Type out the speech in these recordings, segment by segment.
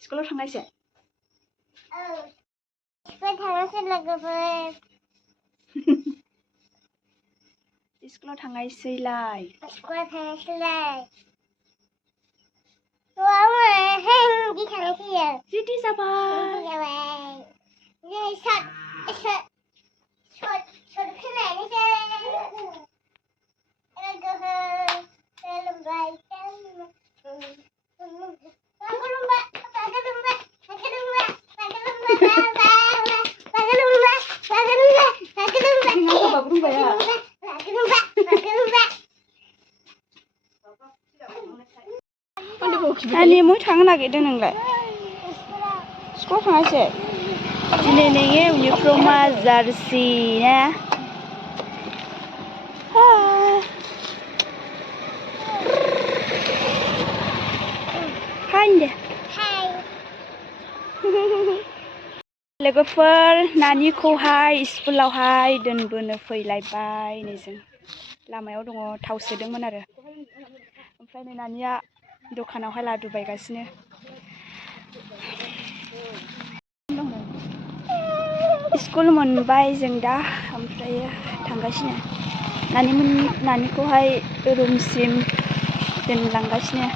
Sekolah थांनायसै? Sekolah थांनायसै लोगोफोर. Sekolah थांनायसैलाय. Sekolah थांनायसैलाय. Di थांनायसै ya. Ready जाबाय. Ini shot खोनायसै. Nani mau थांनो नागिरदों नोंलाय? Sekolah थांनायसै? दिनै नोंनि इउनिफर्मा जार्सि ना? Hai deh. Hai. लोगोफोर नानिखौहाय स्कुलावहाय दोनबोनो फैलायबाय नै जों लामायाव दङ थाव सोदोंमोन आरो ओमफ्राय नै नानिया दखानावहाय लादु बायगासिनो स्कुल मोनबाय जों दा ओमफ्राय थांगासिनो नानिखौहाय रुमसिम दोनलांगासिनो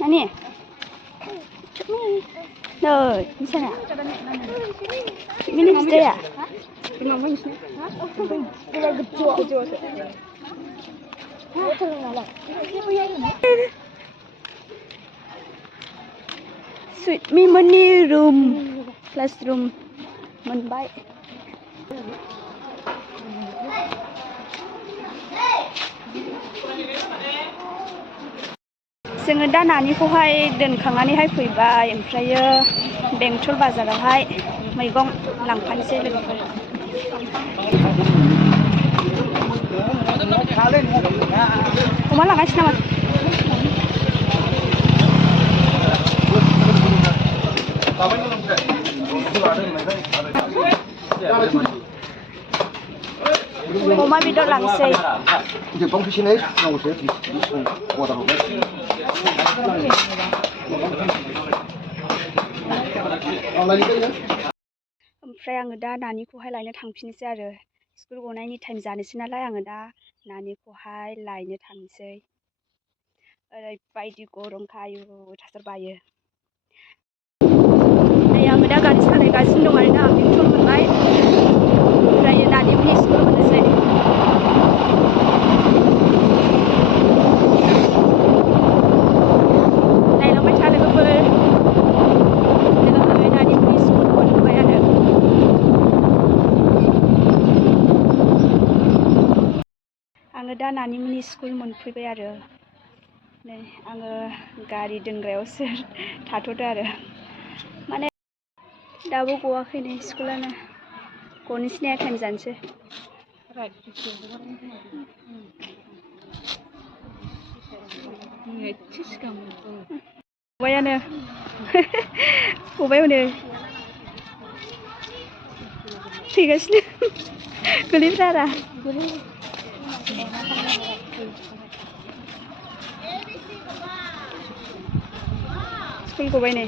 Nani? No, di sana. Minum sudah ya? Minum apa sih? Sweet Mimani room, classroom, मोनबाय. जोङो दा नानिखौहाय दोनखांनानैहाय फैबाय ओमफ्रायो बेंटल बाजारावहाय मैगं लांफानोसै लोगोफोर अमा लांगासिनो नामा अमा बेदर लांसै ओमफ्राय आङो दा नानिखौहाय लायनो थांफिननोसै आरो स्कुल गनायनि टाइम जानोसै नालाय आङो दा नानिखौहाय लायनो थांसै ओरैबायदि गरमखा आयु थाथार बायो नै आङो दा गारि सालायगासिनो दं आरोना बेंटल मोनबाय ओमफ्राय नानिमोननि स्कुल मोननोसै नायलांबाय था लोगोफोर नानिमोननि स्कुल मोनबाय आरो आङो दा नानिमोननि स्कुल मोनफैबाय आरो नै आङो गारि दोनग्रायावसो थाथ'दो आरो माने दाबो गवाखै नै स्कुलानो गनोसै ने टाइम जानोसै गबायानो गबाय हनै फैगासिनो गोलैफ्रारा स्कुल गबाय नै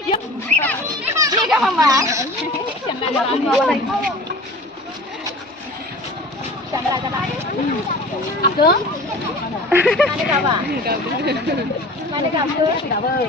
Ini apa, Mama? Apa? Mana kabar? Mana kabar?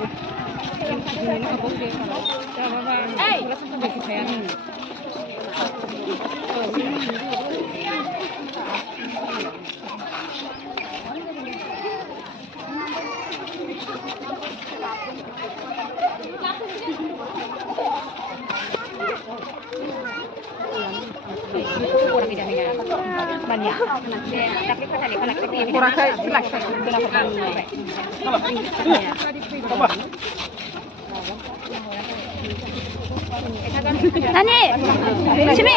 Banyak. Kurang ke silak. Nani, sini.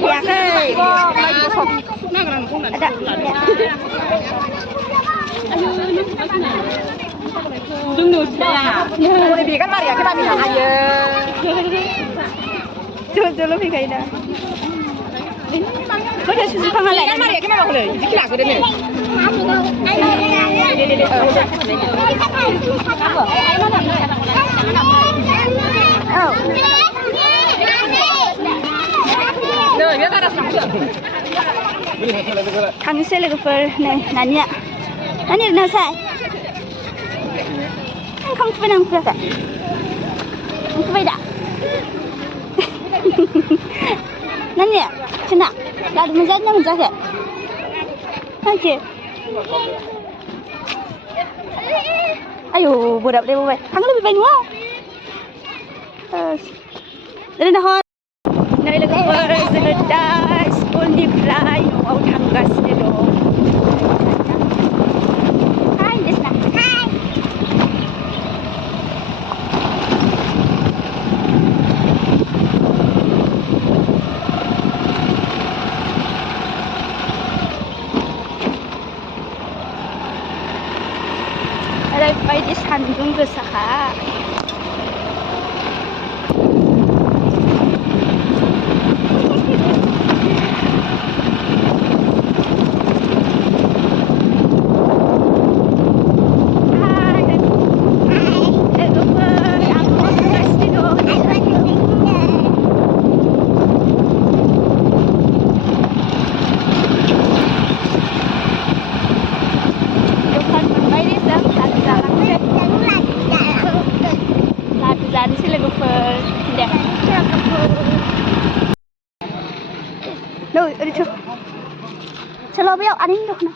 Ya ke. Boleh bikin mari ya, kita minta aja. Coba lebih kayak dah. Kau dah susu pangan lagi. Mari kita mau boleh. Jadi lagu deh ni. Oh. Nah, dia tak ada sama. Kangse lgwpwr nih, nanya. Nani dah saya. Kamu pernah ngeliat tak? Ngeliat tak? Nanya, cina, dah ada menjadi ke? Okey. Ayo, budak dia buat. Kamu lebih baik wow. Dari nahon. Dari lgwpwr selesai school di prao, mau tanggas ni dong. Hai, Desna. Hai. Bayi sandung besar. Lari sih lgwpwr. Deh. Đâu, đi chưa? Chờ lo bây giờ ăn đi được nào.